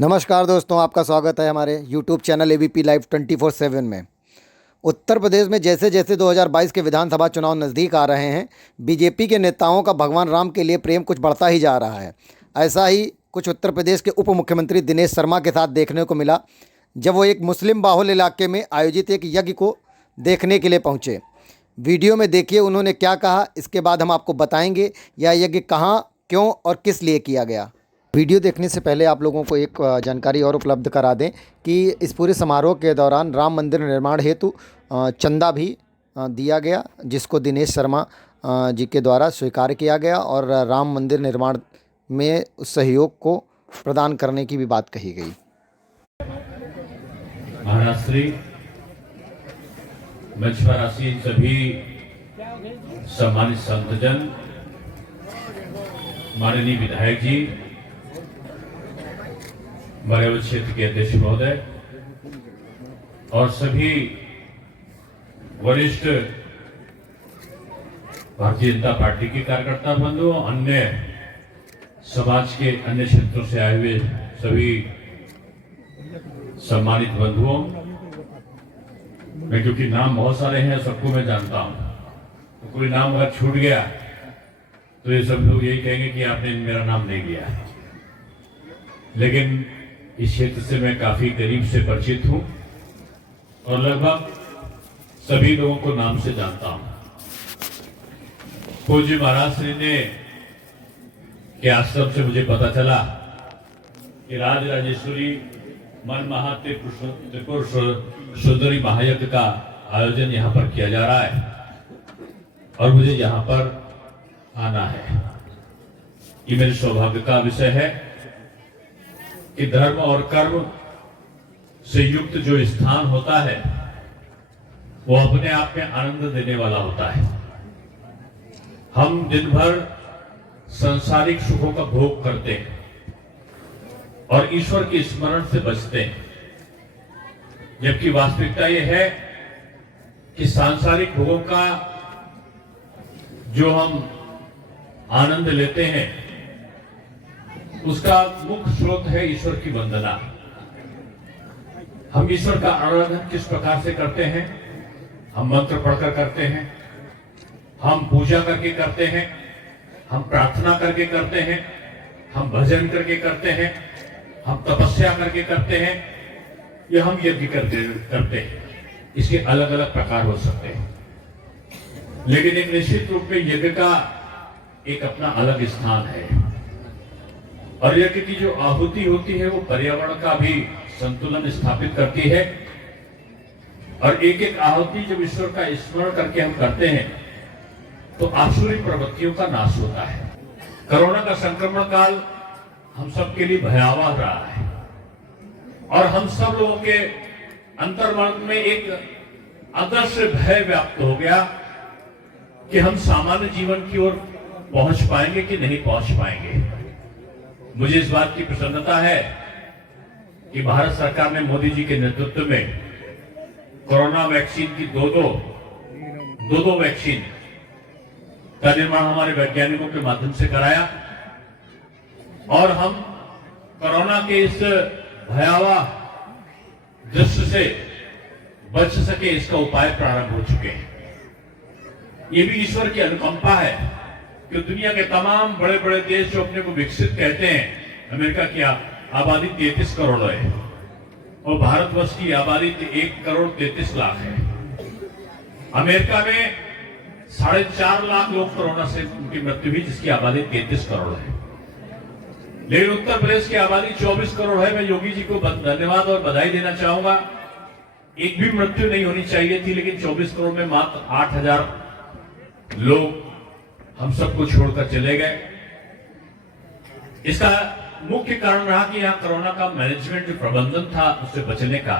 नमस्कार दोस्तों, आपका स्वागत है हमारे YouTube चैनल ABP लाइव 24/7 में। उत्तर प्रदेश में जैसे जैसे 2022 के विधानसभा चुनाव नज़दीक आ रहे हैं, बीजेपी के नेताओं का भगवान राम के लिए प्रेम कुछ बढ़ता ही जा रहा है। ऐसा ही कुछ उत्तर प्रदेश के उप मुख्यमंत्री दिनेश शर्मा के साथ देखने को मिला, जब वो एक मुस्लिम बाहुल इलाके में आयोजित एक यज्ञ को देखने के लिए पहुँचे। वीडियो में देखिए उन्होंने क्या कहा, इसके बाद हम आपको बताएंगे यह यज्ञ कहाँ, क्यों और किस लिए किया गया। वीडियो देखने से पहले आप लोगों को एक जानकारी और उपलब्ध करा दें कि इस पूरे समारोह के दौरान राम मंदिर निर्माण हेतु चंदा भी दिया गया, जिसको दिनेश शर्मा जी के द्वारा स्वीकार किया गया और राम मंदिर निर्माण में सहयोग को प्रदान करने की भी बात कही गई। महाराज श्री मंच पर आसीन सभी सम्मानित संतजन, माननीय विधायक जी, मरेव क्षेत्र के अध्यक्ष महोदय और सभी वरिष्ठ भारतीय जनता पार्टी के कार्यकर्ता बंधुओं, अन्य समाज के अन्य क्षेत्रों से आए हुए सभी सम्मानित बंधुओं, मैं क्योंकि नाम बहुत सारे हैं, सबको मैं जानता हूं, तो कोई नाम अगर छूट गया तो ये सब लोग यही कहेंगे कि आपने मेरा नाम नहीं लिया। लेकिन इस क्षेत्र से मैं काफी करीब से परिचित हूं और लगभग सभी लोगों को नाम से जानता हूं। पूज्य महाराज श्री ने के आश्रम से मुझे पता चला कि राज राजेश्वरी मन महा त्रिपुर सुंदरी महायज्ञ का आयोजन यहाँ पर किया जा रहा है और मुझे यहाँ पर आना है। ये मेरे सौभाग्य का विषय है कि धर्म और कर्म से युक्त जो स्थान होता है वो अपने आप में आनंद देने वाला होता है। हम दिन भर सांसारिक सुखों का भोग करते हैं और ईश्वर के स्मरण से बचते हैं, जबकि वास्तविकता यह है कि सांसारिक भोगों का जो हम आनंद लेते हैं उसका मुख्य स्रोत है ईश्वर की वंदना। हम ईश्वर का आराधन किस प्रकार से करते हैं? हम मंत्र पढ़कर करते हैं, हम पूजा करके करते हैं, हम प्रार्थना करके करते हैं, हम भजन करके करते हैं, हम तपस्या करके करते हैं, या हम यज्ञ करते हैं। इसके अलग अलग प्रकार हो सकते हैं, लेकिन एक निश्चित रूप में यज्ञ का एक अपना अलग स्थान है और यज्ञ की जो आहुति होती है वो पर्यावरण का भी संतुलन स्थापित करती है और एक एक आहुति जब ईश्वर का स्मरण करके हम करते हैं तो आसुरी प्रवृत्तियों का नाश होता है। कोरोना का संक्रमण काल हम सबके लिए भयावह रहा है और हम सब लोगों के अंतर्मन में एक अदृश्य भय व्याप्त हो गया कि हम सामान्य जीवन की ओर पहुंच पाएंगे कि नहीं पहुंच पाएंगे। मुझे इस बात की प्रसन्नता है कि भारत सरकार ने मोदी जी के नेतृत्व में कोरोना वैक्सीन की दो वैक्सीन का निर्माण हमारे वैज्ञानिकों के माध्यम से कराया और हम कोरोना के इस भयावह दृश्य से बच सके, इसका उपाय प्रारंभ हो चुके हैं। ये भी ईश्वर की अनुकंपा है कि दुनिया के तमाम बड़े बड़े देश जो अपने को विकसित कहते हैं, अमेरिका की आबादी 33 करोड़ है और भारतवर्ष की आबादी 1,33,00,000 है। अमेरिका में 4.5 लाख लोग कोरोना से उनकी मृत्यु हुई, जिसकी आबादी 33 करोड़ है। लेकिन उत्तर प्रदेश की आबादी 24 करोड़ है। मैं योगी जी को धन्यवाद और बधाई देना चाहूंगा। एक भी मृत्यु नहीं होनी चाहिए थी, लेकिन 24 करोड़ में मात्र 8,000 लोग हम सबको छोड़कर चले गए। इसका मुख्य कारण रहा कि यहाँ कोरोना का मैनेजमेंट जो प्रबंधन था उससे बचने का,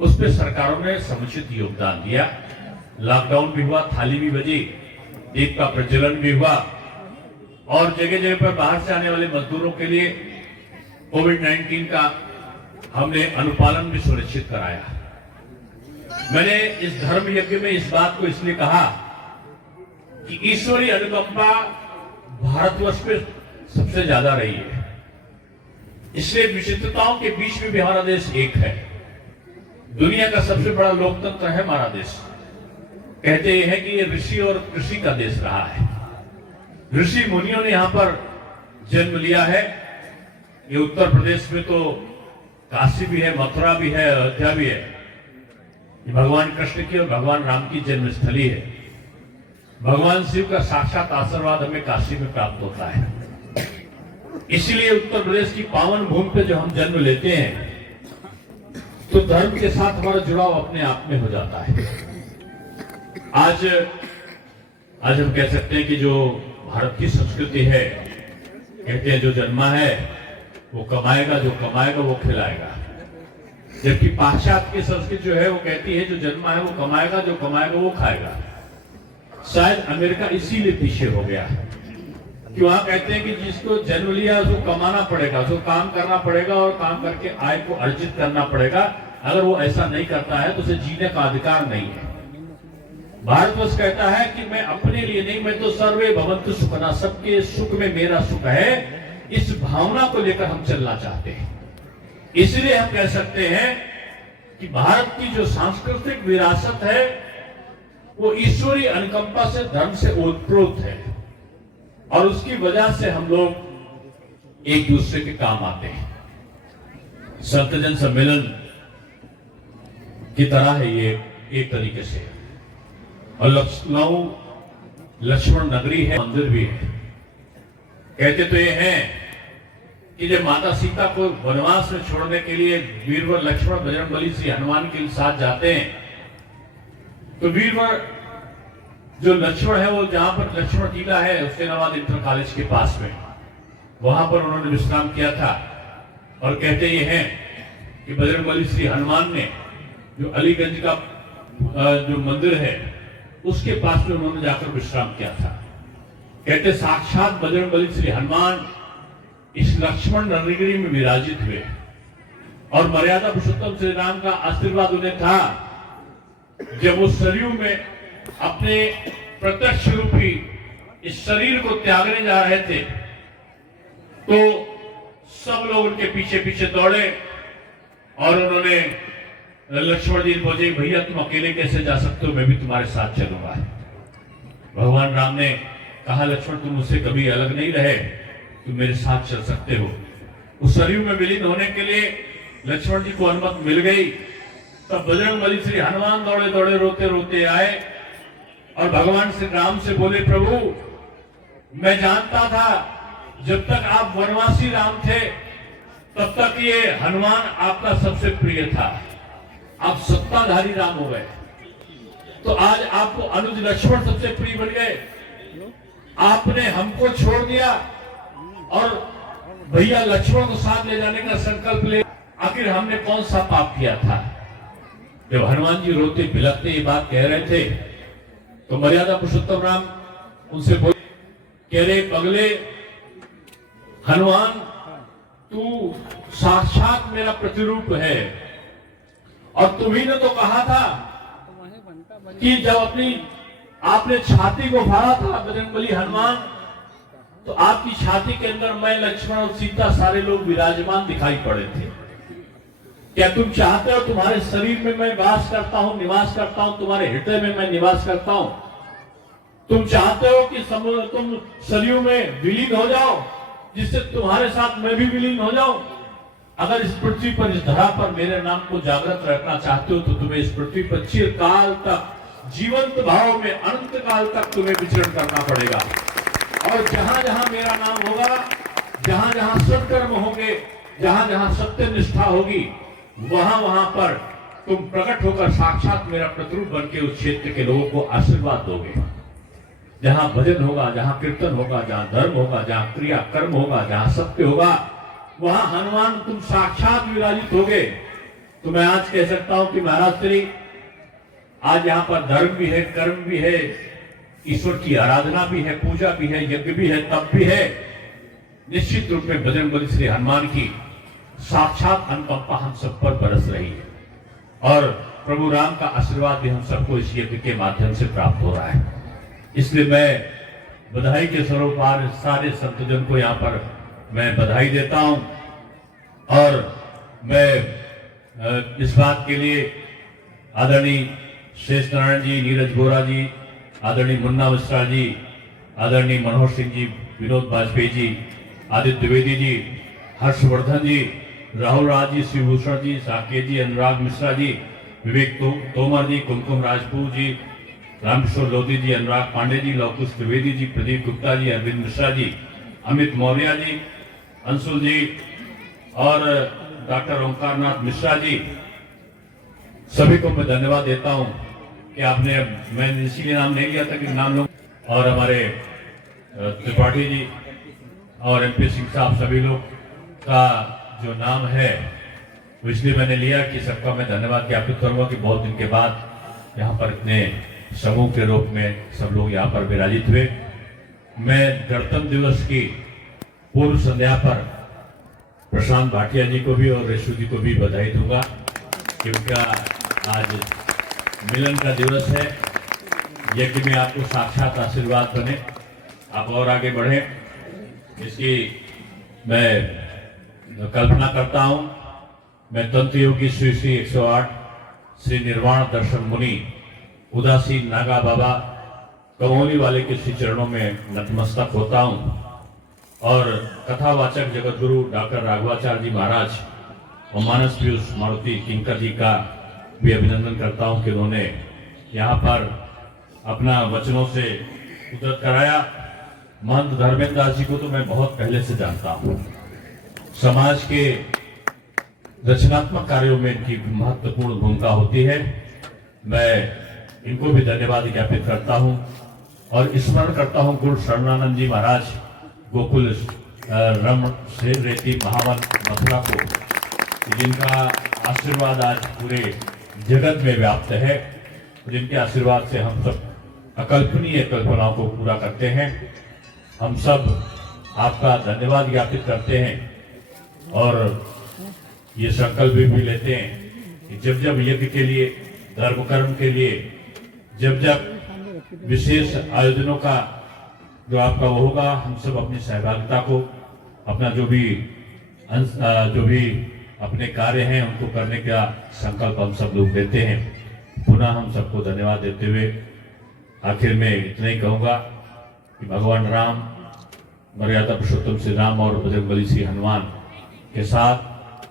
उस पर सरकारों ने समुचित योगदान दिया। लॉकडाउन भी हुआ, थाली भी बजी, दीप का प्रज्वलन भी हुआ और जगह जगह पर बाहर से आने वाले मजदूरों के लिए कोविड-19 का हमने अनुपालन भी सुनिश्चित कराया। मैंने इस धर्म यज्ञ में इस बात को इसलिए कहा कि ईश्वरीय अनुकंपा भारतवर्ष पे सबसे ज्यादा रही है। इसलिए विचित्रताओं के बीच में भी हमारा देश एक है। दुनिया का सबसे बड़ा लोकतंत्र है हमारा देश। कहते हैं कि ये ऋषि और कृषि का देश रहा है। ऋषि मुनियों ने यहां पर जन्म लिया है। ये उत्तर प्रदेश में तो काशी भी है, मथुरा भी है, अयोध्या भी है। ये भगवान कृष्ण की और भगवान राम की जन्मस्थली है। भगवान शिव का साक्षात आशीर्वाद हमें काशी में प्राप्त होता है। इसलिए उत्तर प्रदेश की पावन भूमि पे जो हम जन्म लेते हैं तो धर्म के साथ हमारा जुड़ाव अपने आप में हो जाता है। आज हम कह सकते हैं कि जो भारत की संस्कृति है, कहते हैं जो जन्मा है वो कमाएगा, जो कमाएगा वो खिलाएगा। जबकि पाश्चात्य की संस्कृति जो है वो कहती है जो जन्मा है वो कमाएगा, जो कमाएगा वो खाएगा। शायद अमेरिका इसीलिए पीछे हो गया कि वहां कहते हैं कि जिसको जन्म लिया उसको कमाना पड़ेगा, उसको काम करना पड़ेगा और काम करके आय को अर्जित करना पड़ेगा। अगर वो ऐसा नहीं करता है तो उसे जीने का अधिकार नहीं है। भारतवर्ष कहता है कि मैं अपने लिए नहीं, मैं तो सर्वे भवन्तु सुखना, सबके सुख में मेरा सुख है। इस भावना को लेकर हम चलना चाहते हैं। इसलिए हम कह सकते हैं कि भारत की जो सांस्कृतिक विरासत है वो ईश्वरीय अनुकंपा से, धर्म से ओतप्रोत है और उसकी वजह से हम लोग एक दूसरे के काम आते हैं। संतजन सम्मेलन की तरह है ये एक तरीके से। और लखनऊ लक्ष्मण नगरी है, मंदिर भी है। कहते तो ये हैं कि जब माता सीता को वनवास में छोड़ने के लिए वीरवर लक्ष्मण बजरंगबली श्री हनुमान के साथ जाते हैं तो वीरवर जो लक्ष्मण है वो जहां पर लक्ष्मण टीला है हुसैनाबाद इंटर कॉलेज के पास में, वहां पर उन्होंने विश्राम किया था। और कहते ये हैं कि बजरंगबली श्री हनुमान ने जो अलीगंज का जो मंदिर है उसके पास में उन्होंने जाकर विश्राम किया था। कहते साक्षात बजरंगबली श्री हनुमान इस लक्ष्मण नगरी में विराजित हुए और मर्यादा पुरुषोत्तम श्री राम का आशीर्वाद उन्हें था। जब वो सरयू में अपने प्रत्यक्ष रूपी इस शरीर को त्यागने जा रहे थे तो सब लोग उनके पीछे पीछे दौड़े और उन्होंने लक्ष्मण जी पूछे, भैया तुम अकेले कैसे जा सकते हो, मैं भी तुम्हारे साथ चलूंगा। भगवान राम ने कहा, लक्ष्मण तुम मुझसे कभी अलग नहीं रहे, तुम मेरे साथ चल सकते हो। उस सरयू में विलीन होने के लिए लक्ष्मण जी को अनुमति मिल गई। तब बजरंगबली श्री हनुमान दौड़े दौड़े रोते रोते आए और भगवान श्री राम से बोले, प्रभु मैं जानता था जब तक आप वनवासी राम थे तब तक ये हनुमान आपका सबसे प्रिय था। आप सत्ताधारी राम हो गए तो आज आपको अनुज लक्ष्मण सबसे प्रिय बन गए। आपने हमको छोड़ दिया और भैया लक्ष्मण को साथ ले जाने का संकल्प ले। आखिर हमने कौन सा पाप किया था? जब हनुमान जी रोते बिलखते ये बात कह रहे थे तो मर्यादा पुरुषोत्तम राम उनसे बोले, कह रहे पगले हनुमान तू साक्षात मेरा प्रतिरूप है और तुम्ही ने तो कहा था कि जब आपने छाती को फाड़ा था बजरंगबली हनुमान तो आपकी छाती के अंदर मैं, लक्ष्मण और सीता सारे लोग विराजमान दिखाई पड़े थे। क्या तुम चाहते हो तुम्हारे शरीर में मैं वास करता हूं, निवास करता हूं, तुम्हारे हृदय में मैं निवास करता हूं? तुम चाहते हो कि तुम सरयू में विलीन हो जाओ जिससे तुम्हारे साथ मैं भी विलीन हो जाऊं? अगर इस पृथ्वी पर, इस धरा पर मेरे नाम को जागृत रखना चाहते हो तो तुम्हें इस पृथ्वी पर चिरकाल तक जीवंत भाव में अनंत काल तक तुम्हें विचरण करना पड़ेगा। और जहां जहां मेरा नाम होगा, जहां जहां सत्कर्म होंगे, जहां जहां सत्य निष्ठा होगी, वहां वहां पर तुम प्रकट होकर साक्षात मेरा प्रतिरूप बन के उस क्षेत्र के लोगों को आशीर्वाद दोगे। जहां भजन होगा, जहां कीर्तन होगा, जहां धर्म होगा, जहां क्रिया कर्म होगा, जहां सत्य होगा, वहां हनुमान तुम साक्षात विराजित होगे। तो मैं आज कह सकता हूं कि महाराज श्री आज यहाँ पर धर्म भी है, कर्म भी है, ईश्वर की आराधना भी है, पूजा भी है, यज्ञ भी है, तप भी है। निश्चित रूप में बजरंगबली श्री हनुमान की साक्षात अनुकंपा हम सब पर बरस रही है और प्रभु राम का आशीर्वाद भी हम सबको इस यज्ञ के माध्यम से प्राप्त हो रहा है। इसलिए मैं बधाई के स्वरूप सारे संतजन को यहाँ पर मैं बधाई देता हूं और मैं इस बात के लिए आदरणीय शेष नारायण जी, नीरज बोरा जी, आदरणीय मुन्ना मिश्रा जी, आदरणीय मनोहर सिंह जी, विनोद वाजपेयी जी, आदित्य द्विवेदी जी, हर्षवर्धन जी, राहुल राज जी, शिवभूषण जी, साकेत जी, अनुराग मिश्रा जी, विवेक तोमर जी, कुमकुम राजपूत जी, रामकिशोर लोधी जी, अनुराग पांडे जी, लवकुश त्रिवेदी जी, प्रदीप गुप्ता जी, अरविंद मिश्रा जी, अमित मौर्य जी, अंशुल जी और डॉक्टर ओंकारनाथ मिश्रा जी, सभी को मैं धन्यवाद देता हूं कि आपने, मैंने इसीलिए नाम नहीं लिया था कि नाम लोग, और हमारे त्रिपाठी जी और MP सिंह साहब, सभी लोग का जो नाम है वो इसलिए मैंने लिया कि सबका मैं धन्यवाद ज्ञापित करूंगा कि बहुत दिन के बाद यहाँ पर इतने समूह के रूप में सब लोग यहाँ पर विराजित हुए। मैं गणतंत्र दिवस की पूर्व संध्या पर प्रशांत भाटिया जी को भी और रेशु जी को भी बधाई दूंगा कि उनका आज मिलन का दिवस है। यह कि मैं आपको साक्षात आशीर्वाद बने, आप और आगे बढ़े, इसकी मैं कल्पना करता हूं। मैं तंत्र योगी श्री श्री 108 श्री निर्वाण दर्शन मुनि उदासीन नागा बाबा कमोली वाले के श्री चरणों में नतमस्तक होता हूं और कथावाचक जगत गुरु डॉक्टर राघवाचार्य जी महाराज और मानस पीयूष मारुति किंकर जी का भी अभिनंदन करता हूं कि उन्होंने यहाँ पर अपना वचनों से उद्धत कराया। महंत धर्मेंद्र दास जी को तो मैं बहुत पहले से जानता हूं। समाज के रचनात्मक कार्यों में इनकी महत्वपूर्ण भूमिका होती है। मैं इनको भी धन्यवाद ज्ञापित करता हूं और स्मरण करता हूं गुरु शरणानंद जी महाराज, गोकुल रमण से रेती महावन मथुरा को, जिनका आशीर्वाद आज पूरे जगत में व्याप्त है, जिनके आशीर्वाद से हम सब अकल्पनीय कल्पनाओं को पूरा करते हैं। हम सब आपका धन्यवाद ज्ञापित करते हैं और ये संकल्प भी लेते हैं कि जब जब यज्ञ के लिए, धर्म कर्म के लिए, जब जब विशेष आयोजनों का जो आपका वो होगा, हम सब अपनी सहभागिता को, अपना जो भी अपने कार्य हैं उनको करने का संकल्प हम सब लोग देते हैं। पुनः हम सबको धन्यवाद देते हुए आखिर में इतना ही कहूँगा कि भगवान राम, मर्यादा पुरुषोत्तम श्री राम और बजरंगबली श्री हनुमान के साथ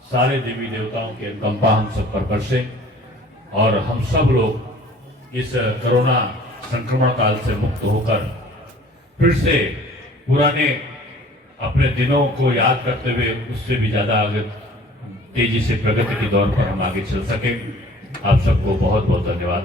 सारे देवी देवताओं की अनुकंपा हम सब पर बरसे और हम सब लोग इस कोरोना संक्रमण काल से मुक्त होकर फिर से पुराने अपने दिनों को याद करते हुए उससे भी ज्यादा आगे तेजी से प्रगति के दौर पर हम आगे चल सके। आप सबको बहुत बहुत धन्यवाद।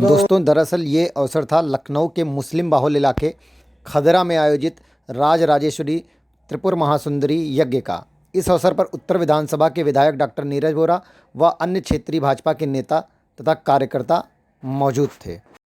दोस्तों, दरअसल ये अवसर था लखनऊ के मुस्लिम बाहुल इलाके खदरा में आयोजित राज राजेश्वरी त्रिपुर महासुंदरी यज्ञ का। इस अवसर पर उत्तर विधानसभा के विधायक डॉक्टर नीरज बोरा व अन्य क्षेत्रीय भाजपा के नेता तथा कार्यकर्ता मौजूद थे।